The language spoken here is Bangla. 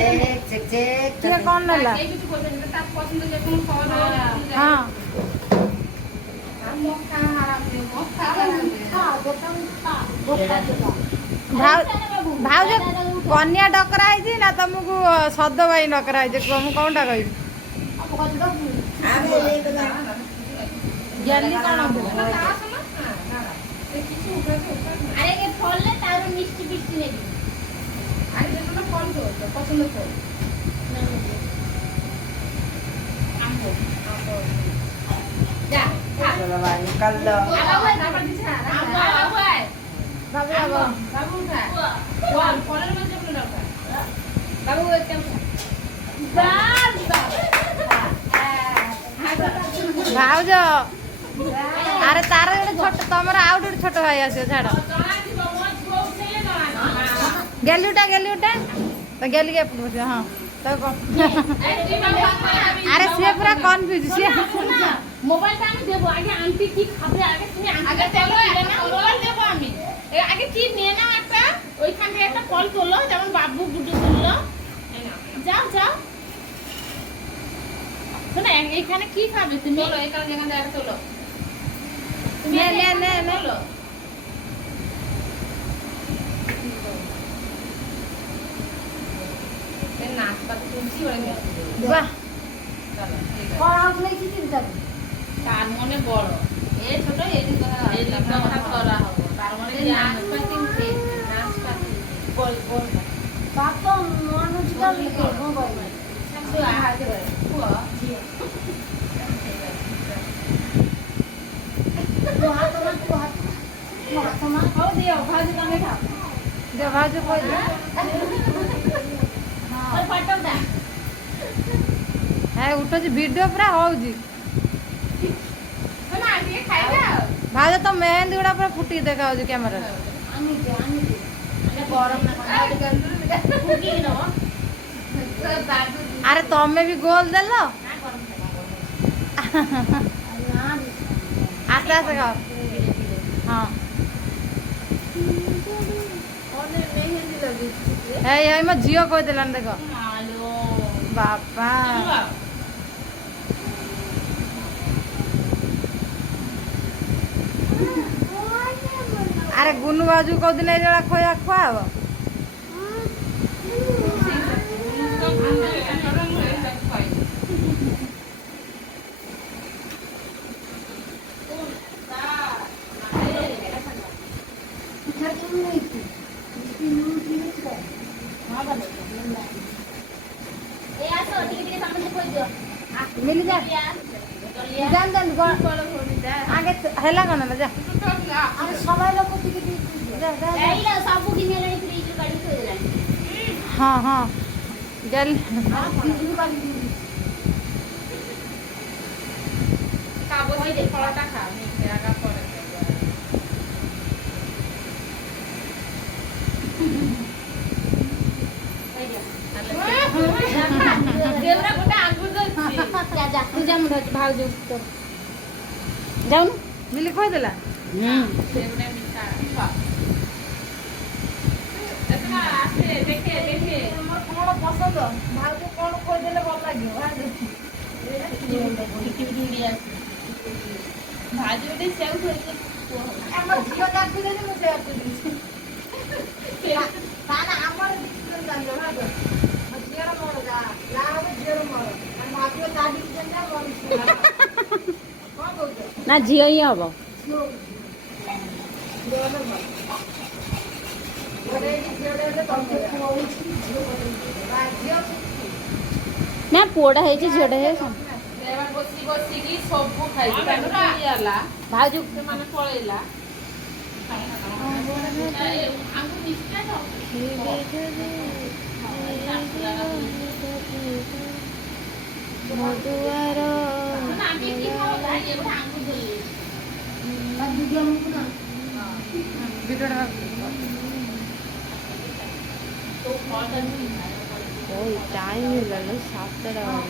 କିଏ କ'ଣ ନେଲା? ହଁ ଭାଉଜ କନ୍ୟା ଡକରା ହେଇଛି ନା ତମକୁ ସଦବାଇ ଡକରା ହେଇଛି? କୁହ, ମୁଁ କୋଉଟା କହିବି? ଭାଉଜ ଆରେ ତାର ଗୋଟେ ଛୋଟ, ତମର ଆଉ ଗୋଟେ ଛୋଟ ଭାଇ ଆସିବ। ଛାଡ, ଗେଲୁଟା ଗେଲୁଟା ତ ଗେଲିକି ଏପଟ ବସିବ। ହଁ ତ আরে সে পুরা কনফিউজ সে মোবাইলটা আমি দেব আগে আন্টি কি খাবে আগে তুমি আগে চলো মোবাইল দেব আমি আগে কি নিয়ে নাও একটা ওইখান থেকে একটা কল তোলো যেমন বাবু গুডু তুললো যাও যাও শোনো এইখানে কি খাবে তুমি তোলো এখানে যেখান থেকে একটা তোলো নে নে নে নে নাচপাতি তুলছি ওরে বাহ তার মনে বড় এ ছোট এই কথা করা হবে তার মনে নাচপাতি বল বল বাবা মানুষটা মোবাইল সাথে আহাতে পারে ଉଠୁଛି ଭିଡିଓ ପୁରା ହଉଛି। ଭାଉଜ ତ ମେହେନ୍ଦି ଗୁଡା ପୁରା ଫୁଟିକି ଦେଖା ହଉଛି କ୍ୟାମେରାରେ। ଆରେ ତମେ ବି ଗୋଲ ଦେଲ। ଆସ୍ତେ ଆସ୍ତେ ଖାଅ। ହଁ ଏଇ ଏଇ ମୋ ଝିଅ କହିଦେଲାନି ଦେଖ ବାପା। ଆରେ ଗୁନୁ ବାଜୁ କୋଉଦିନ ଏଇ ଜଣା ଖୋୟା ଖୁଆବ। ମିଲି ଯା ଜାନ ଜାନ ଆগে ହେଲା କ'ଣ ହେଲା ଯା ସବାଇ ଲୋକ ଟିକେ ସବୁ କିଣିଲାଣି ଫ୍ରିଜରୁ କାଢି ଥୋଇଦେଲାଣି ହଁ ହଁ ଗେଲ ଫଳଟା ଖା ପରେ ଯାଉନୁ ମିଲି କହିଦେଲା। କ'ଣ ପସନ୍ଦ ଭାଉଜ କ'ଣ କହିଦେଲେ ଭଲ ଲାଗିବ। ଭାଜି ଗୋଟେ ସେଉ ଧରିକି ଆମର ଝିଅ ଚାଖି ଦେଲି ମୁଁ ସେୟା ଦେଇଛି। ଆମର ଝିଅର ମୋର ଯାହା ହବ ଝିଅର ମୋର ଭାବିବ ତା ଡିସିଜନ ନା ଝିଅ ହିଁ ହବ। ନା ପୁଅଟା ହେଇଛି ଝିଅଟା ହେଇଛି ବସି ବସିକି ସବୁ ଖାଇଛି ଭାଉଜ ମାନେ ପଳେଇଲା टाइम 7टा